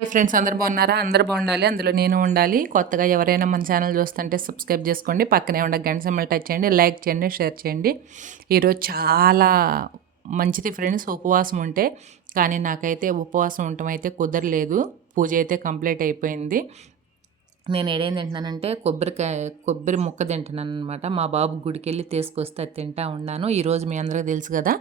Friends అందరు బాగున్నారా? అందరు బాగుండాలి అందులో నేను ఉండాలి. కొత్తగా ఎవరైనా మన ఛానల్ చూస్తుంటే సబ్స్క్రైబ్ చేసుకోండి. పక్కనే ఉండే గంట సింబల్ టచ్ చేయండి లైక్ చేయండి షేర్ చేయండి. ఈరోజు చాలా మంచిది ఫ్రెండ్స్ ఉపవాసం ఉంటే. కానీ నాకైతే ఉపవాసం ఉండటం అయితే కుదరలేదు. పూజ అయితే కంప్లీట్ అయిపోయింది. నేను ఏడేం తింటున్నానంటే కొబ్బరికాయ కొబ్బరి ముక్క తింటున్నాను అనమాట మా బాబు గుడికి వెళ్ళి తీసుకొస్తే తింటా ఉన్నాను. ఈరోజు మీ అందరికీ తెలుసు కదా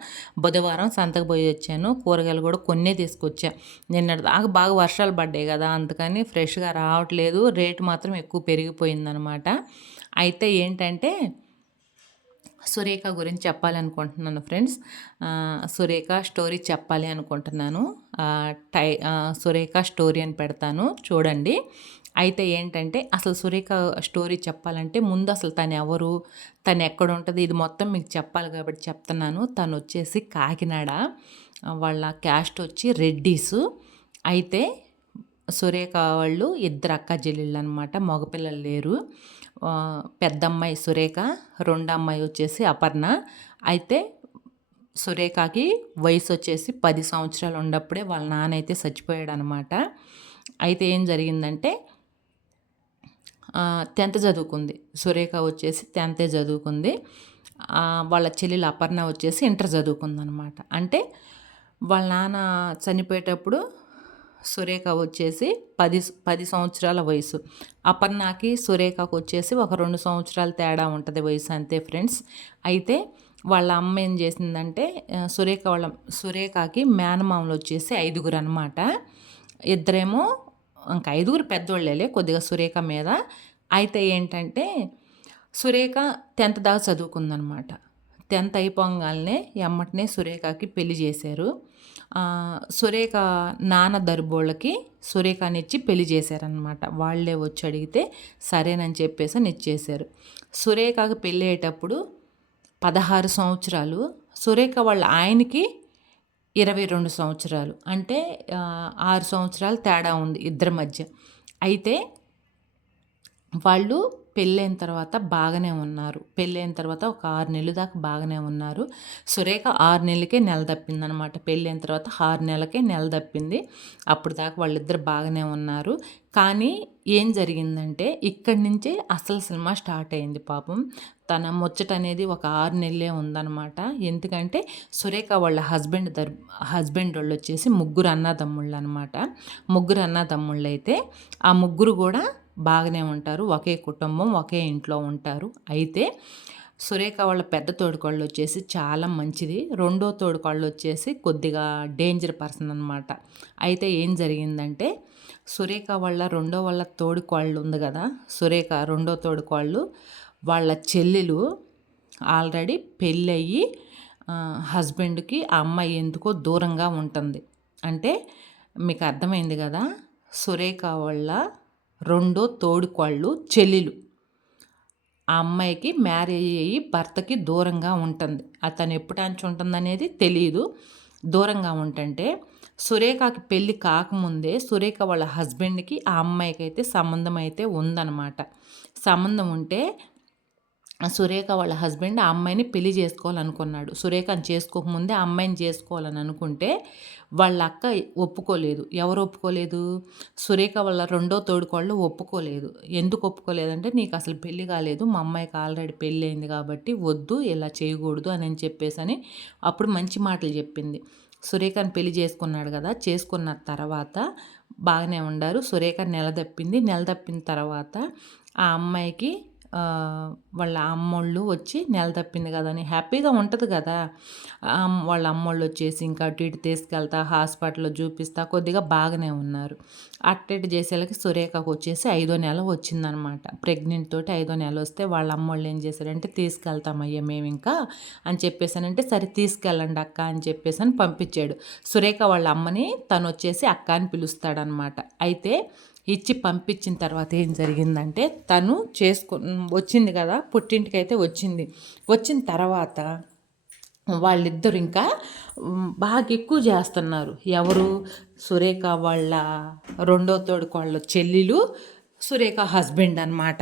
బుధవారం సంతకు పోయి వచ్చాను. కూరగాయలు కూడా కొన్నే తీసుకొచ్చా. నిన్న దాకా బాగా వర్షాలు పడ్డాయి కదా అందుకని ఫ్రెష్గా రావట్లేదు. రేటు మాత్రం ఎక్కువ పెరిగిపోయిందనమాట అయితే ఏంటంటే సురేఖ గురించి చెప్పాలి అనుకుంటున్నాను ఫ్రెండ్స్ సురేఖ స్టోరీ చెప్పాలి అనుకుంటున్నాను. టై సురేఖ స్టోరీ అని పెడతాను. చూడండి. అయితే ఏంటంటే అసలు సురేఖ స్టోరీ చెప్పాలంటే ముందు అసలు తను ఎవరు తను ఎక్కడ ఉంటుంది ఇది మొత్తం మీకు చెప్పాలి కాబట్టి చెప్తున్నాను. తను వచ్చేసి కాకినాడ వాళ్ళ క్యాస్ట్ వచ్చి రెడ్డీసు. అయితే సురేఖ వాళ్ళు ఇద్దరు అక్క చెల్లెళ్ళు అనమాట మగపిల్లలు లేరు. పెద్దమ్మాయి సురేఖ రెండమ్మాయి వచ్చేసి అపర్ణ. అయితే సురేఖకి వయసు వచ్చేసి పది సంవత్సరాలు ఉన్నప్పుడే వాళ్ళ నాన్న అయితే చచ్చిపోయాడు అనమాట అయితే ఏం జరిగిందంటే టెన్త్ చదువుకుంది. సురేఖ వచ్చేసి టెన్తే చదువుకుంది. వాళ్ళ చెల్లెలు అపర్ణ వచ్చేసి ఇంటర్ చదువుకుందనమాట అంటే వాళ్ళ నాన్న చనిపోయేటప్పుడు సురేఖ వచ్చేసి పది పది సంవత్సరాల వయసు. అపర్ణకి సురేఖకు వచ్చేసి ఒక రెండు సంవత్సరాల తేడా ఉంటుంది వయసు అంతే ఫ్రెండ్స్. అయితే వాళ్ళ అమ్మ ఏం చేసిందంటే సురేఖ వాళ్ళ సురేఖకి మేనమామలు వచ్చేసి ఐదుగురు అనమాట ఇద్దరేమో ఇంకా ఐదుగురు పెద్దోళ్ళేలే కొద్దిగా సురేఖ మీద అయితే ఏంటంటే సురేఖ టెన్త్ దాకా చదువుకుందనమాట. టెన్త్ అయిపోగానే ఎమ్మటనే సురేఖకి పెళ్ళి చేశారు. సురేఖ నాన్న దర్బోళ్ళకి సురేఖనిచ్చి పెళ్ళి చేశారనమాట. వాళ్ళే వచ్చి అడిగితే సరేనని చెప్పేసి నిచ్చేశారు సురేఖకి పెళ్ళి అయ్యేటప్పుడు పదహారు సంవత్సరాలు సురేఖ వాళ్ళ ఆయనకి ఇరవై రెండు సంవత్సరాలు. అంటే ఆరు సంవత్సరాలు తేడా ఉంది ఇద్దరి మధ్య. అయితే వాళ్ళు పెళ్ళైన తర్వాత బాగానే ఉన్నారు. పెళ్ళైన తర్వాత ఒక ఆరు నెలల దాకా బాగానే ఉన్నారు. సురేఖ ఆరు నెలలకే నెల తప్పింది అనమాట పెళ్ళైన తర్వాత ఆరు నెలలకే నెల తప్పింది. అప్పుడు దాకా వాళ్ళిద్దరు బాగానే ఉన్నారు. కానీ ఏం జరిగిందంటే ఇక్కడి నుంచే అసలు సినిమా స్టార్ట్ అయింది పాపం. తన ముచ్చట అనేది ఒక ఆరు నెలలే ఉందనమాట ఎందుకంటే సురేఖ వాళ్ళ హస్బెండ్ దర్ హస్బెండ్ వాళ్ళు వచ్చేసి ముగ్గురు అన్నదమ్ముళ్ళు అనమాట ముగ్గురు అన్నదమ్ముళ్ళు అయితే ఆ ముగ్గురు కూడా బాగానే ఉంటారు. ఒకే కుటుంబం ఒకే ఇంట్లో ఉంటారు. అయితే సురేఖ వాళ్ళ పెద్ద తోడుకోళ్ళు వచ్చేసి చాలా మంచిది. రెండో తోడుకోళ్ళు వచ్చేసి కొద్దిగా డేంజర్ పర్సన్ అనమాట అయితే ఏం జరిగిందంటే సురేఖ వాళ్ళ రెండో వాళ్ళ తోడుకోళ్ళు ఉంది కదా సురేఖ రెండో తోడుకోళ్ళు వాళ్ళ చెల్లెలు ఆల్రెడీ పెళ్ళయ్యి హస్బెండ్కి ఆ అమ్మాయి ఎందుకో దూరంగా ఉంటుంది. అంటే మీకు అర్థమైంది కదా సురేఖ వాళ్ళ రెండో తోడుకోళ్ళు చెల్లెలు. ఆ అమ్మాయికి మ్యారేజ్ అయ్యి భర్తకి దూరంగా ఉంటుంది. అతను ఎప్పుడంచి ఉంటుందనేది తెలియదు దూరంగా ఉంటుంటే సురేఖకి పెళ్ళి కాకముందే సురేఖ వాళ్ళ హస్బెండ్కి ఆ అమ్మాయికి అయితే సంబంధం అయితే ఉందన్నమాట. సంబంధం ఉంటే సురేఖ వాళ్ళ హస్బెండ్ ఆ అమ్మాయిని పెళ్ళి చేసుకోవాలనుకున్నాడు. సురేఖని చేసుకోకముందే ఆ అమ్మాయిని చేసుకోవాలని అనుకుంటే వాళ్ళ అక్క ఒప్పుకోలేదు. ఎవరు ఒప్పుకోలేదు? సురేఖ వాళ్ళ రెండో తోడుకోళ్ళు ఒప్పుకోలేదు. ఎందుకు ఒప్పుకోలేదంటే నీకు అసలు పెళ్ళి కాలేదు. మా అమ్మాయికి ఆల్రెడీ పెళ్ళి అయింది కాబట్టి వద్దు ఇలా చేయకూడదు అని చెప్పేసి అని అప్పుడు మంచి మాటలు చెప్పింది. సురేఖని పెళ్ళి చేసుకున్నాడు కదా చేసుకున్న తర్వాత బాగానే ఉండారు. సురేఖ నెల తప్పింది. నెల తప్పిన తర్వాత ఆ అమ్మాయికి వాళ్ళ అమ్మోళ్ళు వచ్చి నెల తప్పింది కదా అని హ్యాపీగా ఉంటుంది కదా. వాళ్ళ అమ్మోళ్ళు వచ్చేసి ఇంకా అటు ఇటు తీసుకెళ్తా హాస్పిటల్లో చూపిస్తా కొద్దిగా బాగానే ఉన్నారు. అట్టటి చేసేలకి సురేఖకు వచ్చేసి ఐదో నెల వచ్చిందనమాట. ప్రెగ్నెంట్ తోటి ఐదో నెల వస్తే వాళ్ళ అమ్మోళ్ళు ఏం చేశారంటే తీసుకెళ్తామయ్యా మేము ఇంకా అని చెప్పేసానంటే సరే తీసుకెళ్ళండి అక్క అని చెప్పేసి అని పంపించాడు. సురేఖ వాళ్ళ అమ్మని తను వచ్చేసి అక్క అని పిలుస్తాడనమాట. అయితే ఇచ్చి పంపించిన తర్వాత ఏం జరిగిందంటే తను చేసుకు వచ్చింది కదా పుట్టింటికైతే వచ్చింది. వచ్చిన తర్వాత వాళ్ళిద్దరు ఇంకా బాగా ఎక్కువ చేస్తున్నారు. ఎవరు? సురేఖ వాళ్ళ రెండో తోడుకు వాళ్ళ చెల్లెలు సురేఖ హస్బెండ్ అనమాట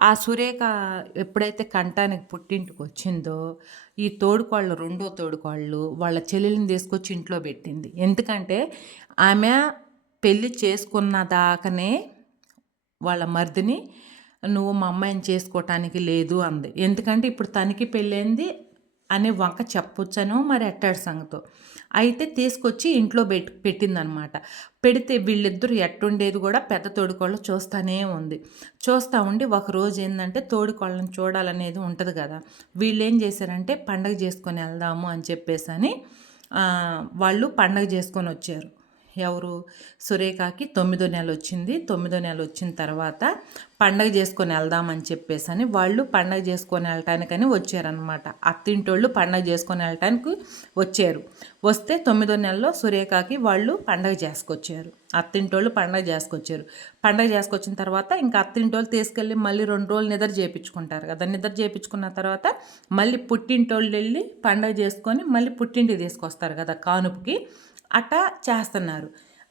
ఆ సురేఖ ఎప్పుడైతే కంటానికి పుట్టింటికి వచ్చిందో ఈ తోడుకోళ్ళు రెండో తోడుకోళ్ళు వాళ్ళ చెల్లెల్ని తీసుకొచ్చి ఇంట్లో పెట్టింది. ఎందుకంటే ఆమె పెళ్ళి చేసుకున్న దాకానే వాళ్ళ మరిదిని నువ్వు మా అమ్మాయిని చేసుకోవటానికి లేదు అంది. ఎందుకంటే ఇప్పుడు తనకి పెళ్ళైంది అనే వంక చెప్పొచ్చనో మరి ఎట్టాడు సంగతో. అయితే తీసుకొచ్చి ఇంట్లో పెట్టి పెట్టిందనమాట. పెడితే వీళ్ళిద్దరూ ఎట్టుండేది కూడా పెద్ద తోడుకోళ్ళు చూస్తానే ఉంది. చూస్తూ ఉండి ఒక రోజు ఏంటంటే తోడుకోళ్ళని చూడాలనేది ఉంటుంది కదా. వీళ్ళు ఏం చేశారంటే పండగ చేసుకొని వెళ్దాము అని చెప్పేసి అని వాళ్ళు పండగ చేసుకొని వచ్చారు. ఎవరు? సురేఖకి తొమ్మిదో నెల వచ్చింది. తొమ్మిదో నెల వచ్చిన తర్వాత పండగ చేసుకొని వెళ్దామని చెప్పేసి అని వాళ్ళు పండగ చేసుకొని వెళ్ళటానికని వచ్చారనమాట అత్తింటోళ్ళు పండగ చేసుకొని వెళ్ళటానికి వచ్చారు. వస్తే తొమ్మిదో నెలలో సురేఖకి వాళ్ళు పండగ చేసుకొచ్చారు. అత్తింటోళ్ళు పండగ చేసుకొచ్చారు. పండగ చేసుకొచ్చిన తర్వాత ఇంకా అత్తింటోళ్ళు తీసుకెళ్ళి మళ్ళీ రెండు రోజులు నిద్ర చేయించుకుంటారు కదా. నిద్ర చేయించుకున్న తర్వాత మళ్ళీ పుట్టింటోళ్ళు వెళ్ళి పండగ చేసుకొని మళ్ళీ పుట్టింటికి తీసుకొస్తారు కదా కానుపుకి. అట్టా చేస్తున్నారు.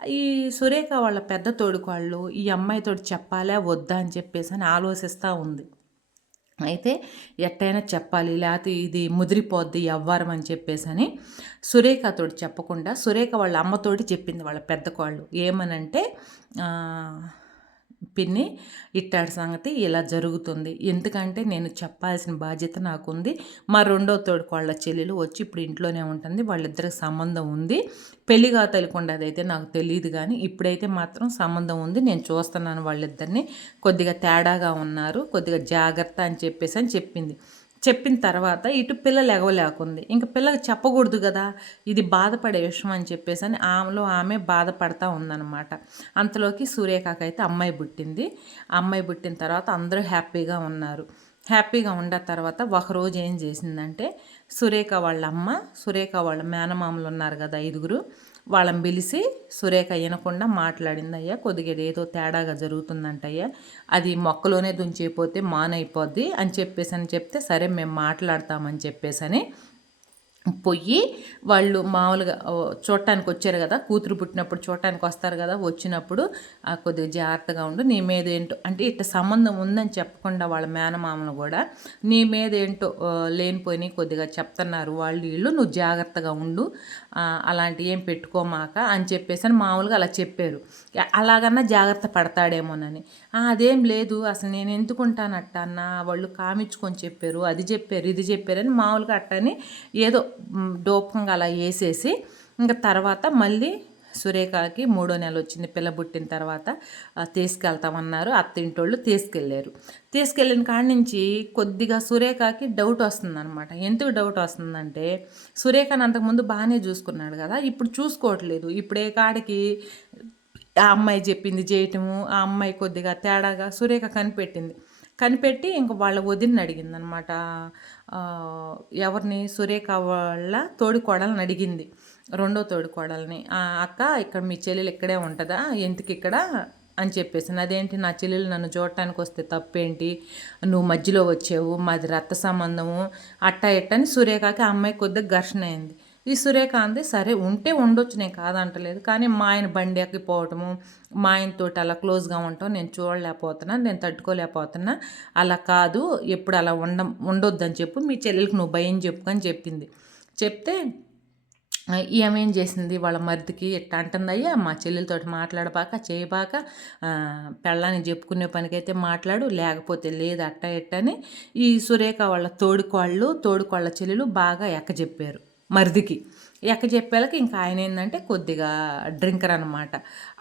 ఈ సురేఖ వాళ్ళ పెద్ద తోడుకోళ్ళు ఈ అమ్మాయితో చెప్పాలా వద్దా అని చెప్పేసి అని ఆలోచిస్తూ ఉంది. అయితే ఎట్టయినా చెప్పాలి లేకపోతే ఇది ముదిరిపోద్ది ఎవ్వరం అని చెప్పేసి అని సురేఖతో చెప్పకుండా సురేఖ వాళ్ళ అమ్మతోటి చెప్పింది వాళ్ళ పెద్ద కోళ్ళు. ఏమనంటే పిన్ని ఇట్టాడి సంగతి ఇలా జరుగుతుంది. ఎందుకంటే నేను చెప్పాల్సిన బాధ్యత నాకుంది. మా రెండో తోడు వాళ్ళ చెల్లెలు వచ్చి ఇప్పుడు ఇంట్లోనే ఉంటుంది. వాళ్ళిద్దరికి సంబంధం ఉంది. పెళ్ళిగా తెలియకుండా అదైతే నాకు తెలియదు కానీ ఇప్పుడైతే మాత్రం సంబంధం ఉంది. నేను చూస్తున్నాను వాళ్ళిద్దరిని. కొద్దిగా తేడాగా ఉన్నారు. కొద్దిగా జాగ్రత్త అని చెప్పేసి అని చెప్పింది. చెప్పిన తర్వాత ఇటు పిల్ల ఎగవలేకుంది ఇంకా పిల్లకి చెప్పకూడదు కదా ఇది బాధపడే విషయం అని చెప్పేసి అని ఆమెలో ఆమె బాధపడతా ఉందన్నమాట. అంతలోకి సూర్యకాక అయితే అమ్మాయి పుట్టింది. అమ్మాయి పుట్టిన తర్వాత అందరూ హ్యాపీగా ఉన్నారు. హ్యాపీగా ఉన్న తర్వాత ఒకరోజు ఏం చేసిందంటే సురేఖ వాళ్ళ అమ్మ సురేఖ వాళ్ళ మేనమామలు ఉన్నారు కదా ఐదుగురు వాళ్ళని పిలిచి సురేఖ వినకుండా మాట్లాడింది అయ్యా కొద్దిగా ఏదో తేడాగా జరుగుతుందంటయ్యా అది మొక్కలోనే దుంచిపోతే మానైపోద్ది అని చెప్పేసి అని చెప్తే సరే మేము మాట్లాడతామని చెప్పేసి అని పొయ్యి వాళ్ళు మామూలుగా చూడటానికి వచ్చారు కదా కూతురు పుట్టినప్పుడు చూడటానికి వస్తారు కదా వచ్చినప్పుడు కొద్దిగా జాగ్రత్తగా ఉండు. నీ మీద ఏంటో అంటే ఇట్ట సంబంధం ఉందని చెప్పకుండా వాళ్ళ మేనమామలు కూడా నీ మీద ఏంటో లేనిపోయి కొద్దిగా చెప్తున్నారు. వాళ్ళు వీళ్ళు నువ్వు జాగ్రత్తగా ఉండు. అలాంటి ఏం పెట్టుకోమాక అని చెప్పేసి అని మామూలుగా అలా చెప్పారు. అలాగన్నా జాగ్రత్త పడతాడేమోనని. అదేం లేదు. అసలు నేను ఎందుకుంటానట్ట అన్న వాళ్ళు కామించుకొని చెప్పారు అది చెప్పారు ఇది చెప్పారని మామూలుగా అట్టని ఏదో డోపంగా అలా వేసేసి ఇంకా తర్వాత మళ్ళీ సురేఖకి మూడో నెల వచ్చింది. పిల్ల పుట్టిన తర్వాత తీసుకెళ్తామన్నారు. అత్తింటోళ్ళు తీసుకెళ్ళారు తీసుకెళ్ళిన కాడి నుంచి కొద్దిగా సురేఖకి డౌట్ వస్తుందన్నమాట. ఎందుకు డౌట్ వస్తుందంటే సురేఖను అంతకుముందు బాగానే చూసుకున్నాడు కదా. ఇప్పుడు చూసుకోవట్లేదు. ఇప్పుడే కాడికి ఆ అమ్మాయి చెప్పింది చేయటము ఆ అమ్మాయి కొద్దిగా తేడాగా సురేఖ కనిపెట్టింది. కనిపెట్టి ఇంక వాళ్ళ వదిన అడిగింది అనమాట ఎవరిని? సురేఖ వాళ్ళ తోడుకోడలని అడిగింది. రెండో తోడి కోడల్ని. అక్క ఇక్కడ మీ చెల్లెలు ఇక్కడే ఉంటుందా? ఎందుకు ఇక్కడ? అని చెప్పేసి అదేంటి? నా చెల్లెలు నన్ను చూడటానికి వస్తే తప్పేంటి? నువ్వు మధ్యలో వచ్చావు మాది రక్త సంబంధము అట్ట ఎట్టని సురేఖకి అమ్మాయి కొద్దిగా ఘర్షణ అయింది. ఈ సూర్యకాంతి సరే ఉంటే ఉండొచ్చు నేను కాదంటలేదు. కానీ మా ఆయన బండి ఎక్కిపోవటము మా ఆయనతో అలా క్లోజ్గా ఉండటం నేను చూడలేకపోతున్నా నేను తట్టుకోలేకపోతున్నా. అలా కాదు ఎప్పుడు అలా ఉండ ఉండొద్దని చెప్పు మీ చెల్లెలకు నువ్వు భయం చెప్పు అని చెప్పింది. చెప్తే ఏమేం చేసింది? వాళ్ళ మరిదికి ఎట్లా అంటుందయ్యా మా చెల్లెలతో మాట్లాడబాక చేయబాక పెళ్ళాన్ని చెప్పుకునే పనికైతే మాట్లాడు లేకపోతే లేదు అట్ట ఎట్టని. ఈ సురేఖ వాళ్ళ తోడుకోళ్ళు తోడుకోళ్ళ చెల్లెలు బాగా ఎక్క చెప్పారు మరిదికి. ఎక్క చెప్పాలకి ఇంకా ఆయన ఏంటంటే కొద్దిగా డ్రింకర్ అనమాట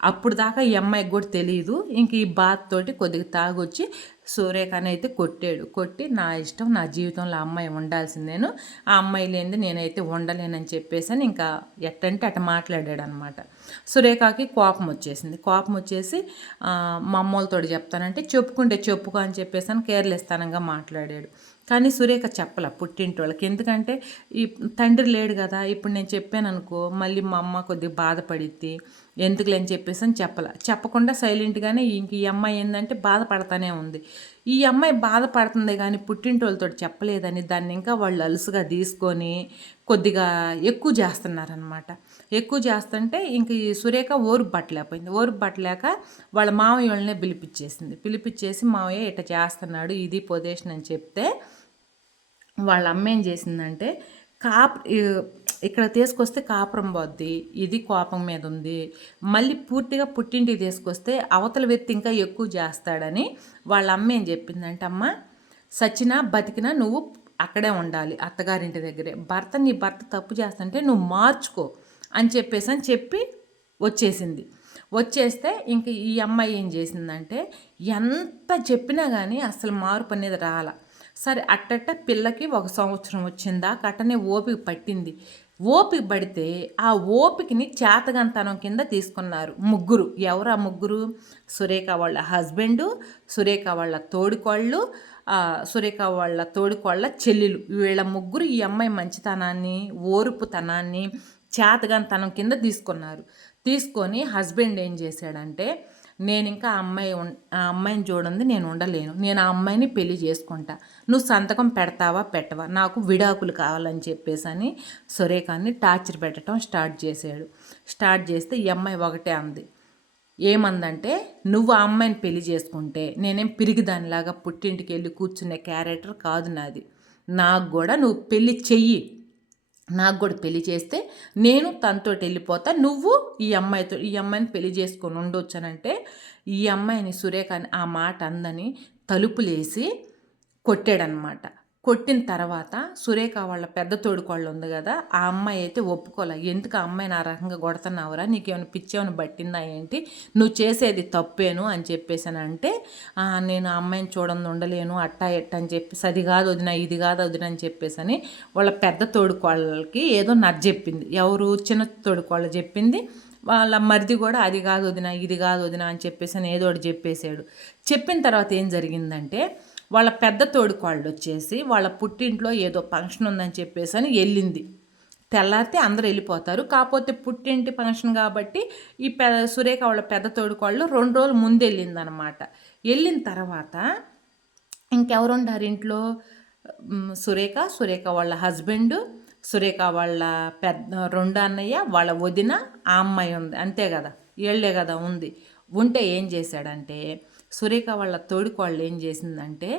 అప్పుడు దాకా ఈ అమ్మాయికి కూడా తెలియదు ఇంక ఈ బాత్ తోటి కొద్దిగా తాగొచ్చి సూర్యకాన్ని అయితే కొట్టాడు. కొట్టి నా ఇష్టం నా జీవితంలో అమ్మాయి ఉండాల్సిందేను ఆ అమ్మాయి లేనిది నేనైతే ఉండలేనని చెప్పేసి అని ఇంకా ఎట్టంటే అట మాట్లాడాడు అనమాట సురేఖకి కోపం వచ్చేసింది. కోపం వచ్చేసి మా అమ్మోళ్ళతో చెప్తానంటే చెప్పుకుంటే చెప్పుకో అని చెప్పేసి అని కేర్లెస్తానంగా మాట్లాడాడు. కానీ సురేఖ చెప్పల పుట్టింటోళ్ళకి. ఎందుకంటే ఈ తండ్రి లేడు కదా ఇప్పుడు నేను చెప్పాను అనుకో మళ్ళీ మా అమ్మ కొద్దిగా బాధపడిద్ది ఎందుకులే అని చెప్పేసి అని చెప్పల. చెప్పకుండా సైలెంట్గానే ఇంక ఈ అమ్మాయి ఏంటంటే బాధపడతానే ఉంది. ఈ అమ్మాయి బాధపడుతుంది కానీ పుట్టింటోళ్ళతో చెప్పలేదని దాన్ని ఇంకా వాళ్ళు అలుసుగా తీసుకొని కొద్దిగా ఎక్కువ చేస్తున్నారనమాట ఎక్కువ చేస్తుంటే ఇంక ఈ సురేఖ ఓరు పట్టలేకపోయింది. ఓరు పట్టలేక వాళ్ళ మావయ్య వాళ్ళనే పిలిపించేసింది పిలిపించేసి మావయ్య ఇట్ట చేస్తున్నాడు ఇది పొదేషన్ అని చెప్తే వాళ్ళ అమ్మ ఏం చేసిందంటే కాప్ ఇక్కడ తీసుకొస్తే కాపురం పోద్ది ఇది కోపం మీద ఉంది మళ్ళీ పూర్తిగా పుట్టింటికి తీసుకొస్తే అవతల వ్యక్తి ఇంకా ఎక్కువ చేస్తాడని వాళ్ళ అమ్మ ఏం చెప్పిందంటే అమ్మ సచ్చినా బతికినా నువ్వు అక్కడే ఉండాలి అత్తగారింటి దగ్గరే. భర్త నీ భర్త తప్పు చేస్తుంటే నువ్వు మార్చుకో అని చెప్పేసి అని చెప్పి వచ్చేసింది. వచ్చేస్తే ఇంక ఈ అమ్మాయి ఏం చేసిందంటే ఎంత చెప్పినా కానీ అసలు మార్పు అనేది రాల. సరే అట్టట్ట పిల్లకి ఒక సంవత్సరం వచ్చిందా? కట్టనే ఓపిక పట్టింది. ఓపిక పడితే ఆ ఓపికని చేతగంతనం కింద తీసుకున్నారు ముగ్గురు. ఎవరు ఆ ముగ్గురు? సురేఖ వాళ్ళ హస్బెండు సురేఖ వాళ్ళ తోడికోళ్ళు సురేఖ వాళ్ళ తోడికోళ్ళ చెల్లెలు. వీళ్ళ ముగ్గురు ఈ అమ్మాయి మంచితనాన్ని ఓర్పుతనాన్ని చేతగంతనం కింద తీసుకున్నారు. తీసుకొని హస్బెండ్ ఏం చేశాడంటే నేను ఇంకా ఆ అమ్మాయి ఆ అమ్మాయిని చూడండి నేను ఉండలేను. నేను ఆ అమ్మాయిని పెళ్ళి చేసుకుంటా. నువ్వు సంతకం పెడతావా పెట్టవా? నాకు విడాకులు కావాలని చెప్పేసి అని సురేఖాన్ని టార్చర్ పెట్టడం స్టార్ట్ చేశాడు. స్టార్ట్ చేస్తే ఈ అమ్మాయి ఒకటే అంది. ఏమందంటే నువ్వు ఆ అమ్మాయిని పెళ్ళి చేసుకుంటే నేనేం పిరిగిదానిలాగా పుట్టింటికి వెళ్ళి కూర్చునే క్యారెక్టర్ కాదు నాది. నాకు కూడా నువ్వు పెళ్ళి చెయ్యి. నాకు కూడా పెళ్ళి చేస్తే నేను తనతో వెళ్ళిపోతా. నువ్వు ఈ అమ్మాయితో ఈ అమ్మాయిని పెళ్ళి చేసుకొని ఉండొచ్చానంటే ఈ అమ్మాయిని సురేఖ ఆ మాట అందని తలుపులేసి కొట్టాడనమాట కొట్టిన తర్వాత సురేఖ వాళ్ళ పెద్ద తోడుకోళ్ళు ఉంది కదా ఆ అమ్మాయి అయితే ఒప్పుకోలే. ఎందుకు ఆ అమ్మాయిని ఆ రకంగా కొడుతున్నావురా? నీకేమైనా పిచ్చేమైనా పట్టిందా ఏంటి? నువ్వు చేసేది తప్పేను అని చెప్పేసానంటే నేను ఆ అమ్మాయిని చూడండి ఉండలేను అట్టా ఎట్ట అని చెప్పేసి అది కాదు వదిన ఇది కాదు వదిన అని చెప్పేసి అని వాళ్ళ పెద్ద తోడుకోళ్ళకి ఏదో చెప్పింది. ఎవరు చిన్న తోడుకోళ్ళు చెప్పింది వాళ్ళ మరిది కూడా అది కాదు వదిన ఇది కాదు వదిన అని చెప్పేసి అని ఏదో ఒకటి చెప్పేశాడు. చెప్పిన తర్వాత ఏం జరిగిందంటే వాళ్ళ పెద్ద తోడుకోళ్ళు వచ్చేసి వాళ్ళ పుట్టింట్లో ఏదో ఫంక్షన్ ఉందని చెప్పేసి అని వెళ్ళింది. తెల్లారితే అందరు వెళ్ళిపోతారు. కాకపోతే పుట్టింటి ఫంక్షన్ కాబట్టి ఈ పె సురేఖ వాళ్ళ పెద్ద తోడుకోళ్ళు రెండు రోజులు ముందు వెళ్ళిందనమాట. వెళ్ళిన తర్వాత ఇంకెవరు ఉండారు ఇంట్లో? సురేఖ సురేఖ వాళ్ళ హస్బెండ్ సురేఖ వాళ్ళ పెద్ద రెండు అన్నయ్య వాళ్ళ వదిన ఆ అమ్మాయి ఉంది. అంతే కదా? వీళ్ళే కదా ఉంది. ఉంటే ఏం చేశాడంటే సురేఖ వాళ్ళ తోడుకోళ్ళు ఏం చేసిందంటే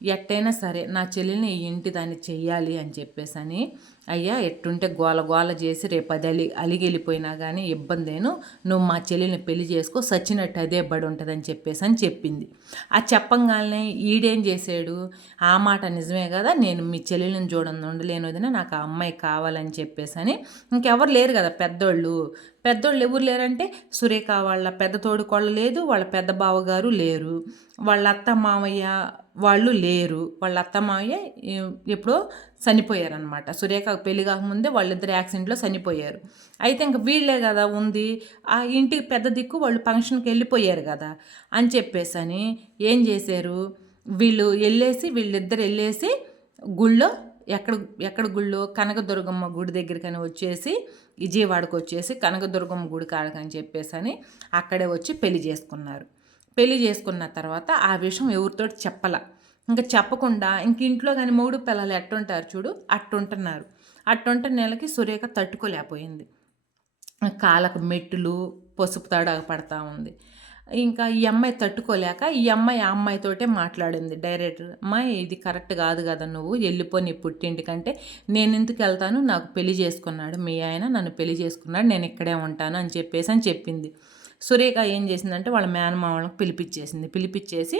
ఎట్టయినా సరే నా చెల్లిని ఈ ఇంటి దాన్ని చెయ్యాలి అని చెప్పేసని అయ్యా ఎట్టుంటే గోల గోల చేసి రేపు అది అలి అలిగి వెళ్ళిపోయినా కానీ ఇబ్బందేను నువ్వు మా చెల్లిని పెళ్ళి చేసుకో సచ్చినట్టు అదే బడి ఉంటుందని చెప్పేసి అని చెప్పింది. ఆ చెప్పంగానే ఈడేం చేశాడు? ఆ మాట నిజమే కదా నేను మీ చెల్లెలను చూడండి ఉండలేను నాకు ఆ అమ్మాయి కావాలని చెప్పేసి అని ఇంకెవరు లేరు కదా పెద్దోళ్ళు పెద్దోళ్ళు ఎవరు లేరంటే సురేఖ వాళ్ళ పెద్ద తోడుకోళ్ళ లేదు వాళ్ళ పెద్ద బావగారు లేరు. వాళ్ళ అత్త మామయ్య వాళ్ళు లేరు. వాళ్ళ అత్త మామయ్య ఎప్పుడో చనిపోయారనమాట సురేఖ పెళ్ళి కాకముందే వాళ్ళిద్దరు యాక్సిడెంట్లో చనిపోయారు. అయితే ఇంక వీళ్ళే కదా ఉంది. ఆ ఇంటికి పెద్ద దిక్కు వాళ్ళు ఫంక్షన్కి వెళ్ళిపోయారు కదా అని చెప్పేసి అని ఏం చేశారు? వీళ్ళు వెళ్ళేసి వీళ్ళిద్దరు వెళ్ళేసి గుళ్ళో ఎక్కడ ఎక్కడ గుళ్ళో కనకదుర్గమ్మ గుడి దగ్గరికని వచ్చేసి విజయవాడకు వచ్చేసి కనకదుర్గమ్మ గుడి కాడకని చెప్పేసి అని అక్కడే వచ్చి పెళ్ళి చేసుకున్నారు. పెళ్ళి చేసుకున్న తర్వాత ఆ విషయం ఎవరితో చెప్పాల. ఇంకా చెప్పకుండా ఇంక ఇంట్లో కానీ మూడు పిల్లలు ఎట్టుంటారు చూడు అట్టుంటున్నారు. అట్టుంట నెలకి సురేఖ తట్టుకోలేకపోయింది. కాళ్ళకు మెట్టులు పసుపు తడగ పడతా ఉంది. ఇంకా ఈ అమ్మాయి తట్టుకోలేక ఈ అమ్మాయి ఆ అమ్మాయితోటే మాట్లాడింది. డైరెక్టర్ అమ్మాయి ఇది కరెక్ట్ కాదు కదా నువ్వు వెళ్ళిపో నీ పుట్టింటికంటే. నేను ఎందుకు వెళ్తాను? నాకు పెళ్ళి చేసుకున్నాడు మీ ఆయన నన్ను పెళ్ళి చేసుకున్నాడు నేను ఇక్కడే ఉంటాను అని చెప్పేసి అని చెప్పింది. సురేఖ ఏం చేసిందంటే వాళ్ళ మేనమావళ్ళకి పిలిపించేసింది పిలిపించేసి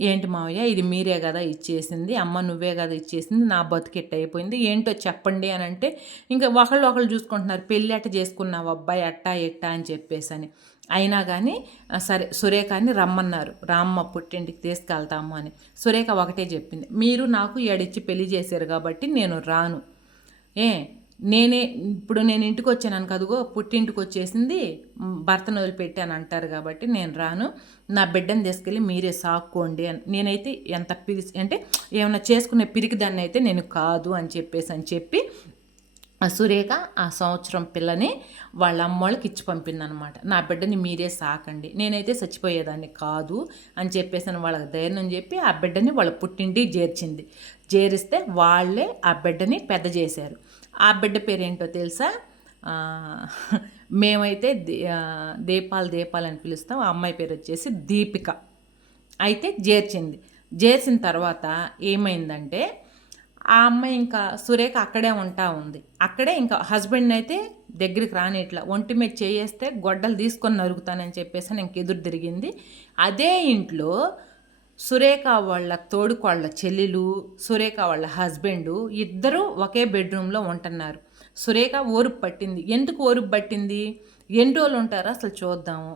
ఏంటి మావయ్య ఇది మీరే కదా ఇచ్చేసింది అమ్మ నువ్వే కదా ఇచ్చేసింది నా బతికెట్ అయిపోయింది. ఏంటో చెప్పండి అని అంటే ఇంకా ఒకళ్ళు ఒకళ్ళు చూసుకుంటున్నారు పెళ్ళి అట్ట చేసుకున్నావు అబ్బాయి అట్టా ఎట్టా అని చెప్పేసి అని. అయినా కానీ సరే సురేఖని రమ్మన్నారు. రామ్మ పుట్టింటికి తీసుకెళ్తాము అని. సురేఖ ఒకటే చెప్పింది. మీరు నాకు ఏడిచ్చి పెళ్ళి చేశారు కాబట్టి నేను రాను. ఏ నేనే ఇప్పుడు నేను ఇంటికి వచ్చాను కదుగో పుట్టింటికి వచ్చేసింది భర్తను వదిలిపెట్టాను అంటారు కాబట్టి నేను రాను. నా బిడ్డను తీసుకెళ్ళి మీరే సాక్కోండి అని. నేనైతే ఎంత పిరి అంటే ఏమైనా చేసుకునే పిరికిదాన్ని అయితే నేను కాదు అని చెప్పేసి అని చెప్పి సురేఖ ఆ సంవత్సరం పిల్లని వాళ్ళ అమ్మోళ్ళకి ఇచ్చి పంపిందనమాట నా బిడ్డని మీరే సాకండి. నేనైతే చచ్చిపోయేదాన్ని కాదు అని చెప్పేసి వాళ్ళకి ధైర్యం చెప్పి ఆ బిడ్డని వాళ్ళ పుట్టింటికి చేర్చింది. చేరిస్తే వాళ్ళే ఆ బిడ్డని పెద్ద చేశారు. ఆ బిడ్డ పేరేంటో తెలుసా? మేమైతే దీపాలు దీపాలు అని పిలుస్తాం. ఆ అమ్మాయి పేరు వచ్చేసి దీపిక. అయితే చేర్చింది. చేర్చిన తర్వాత ఏమైందంటే ఆ అమ్మాయి ఇంకా సురేఖ అక్కడే ఉంటా ఉంది. అక్కడే ఇంకా హస్బెండ్ అయితే దగ్గరికి రానిట్లా ఒంటి మీద చేయేస్తే గొడ్డలు తీసుకొని నరుగుతానని చెప్పేసి ఇంక ఎదురు తిరిగింది. అదే ఇంట్లో సురేఖ వాళ్ళ తోడుకోళ్ళ చెల్లెలు సురేఖ వాళ్ళ హస్బెండు ఇద్దరూ ఒకే బెడ్రూమ్లో ఉంటున్నారు. సురేఖ ఓరుపు పట్టింది. ఎందుకు ఓరుపు పట్టింది? ఎన్ని రోజులు ఉంటారో? అసలు చూద్దాము.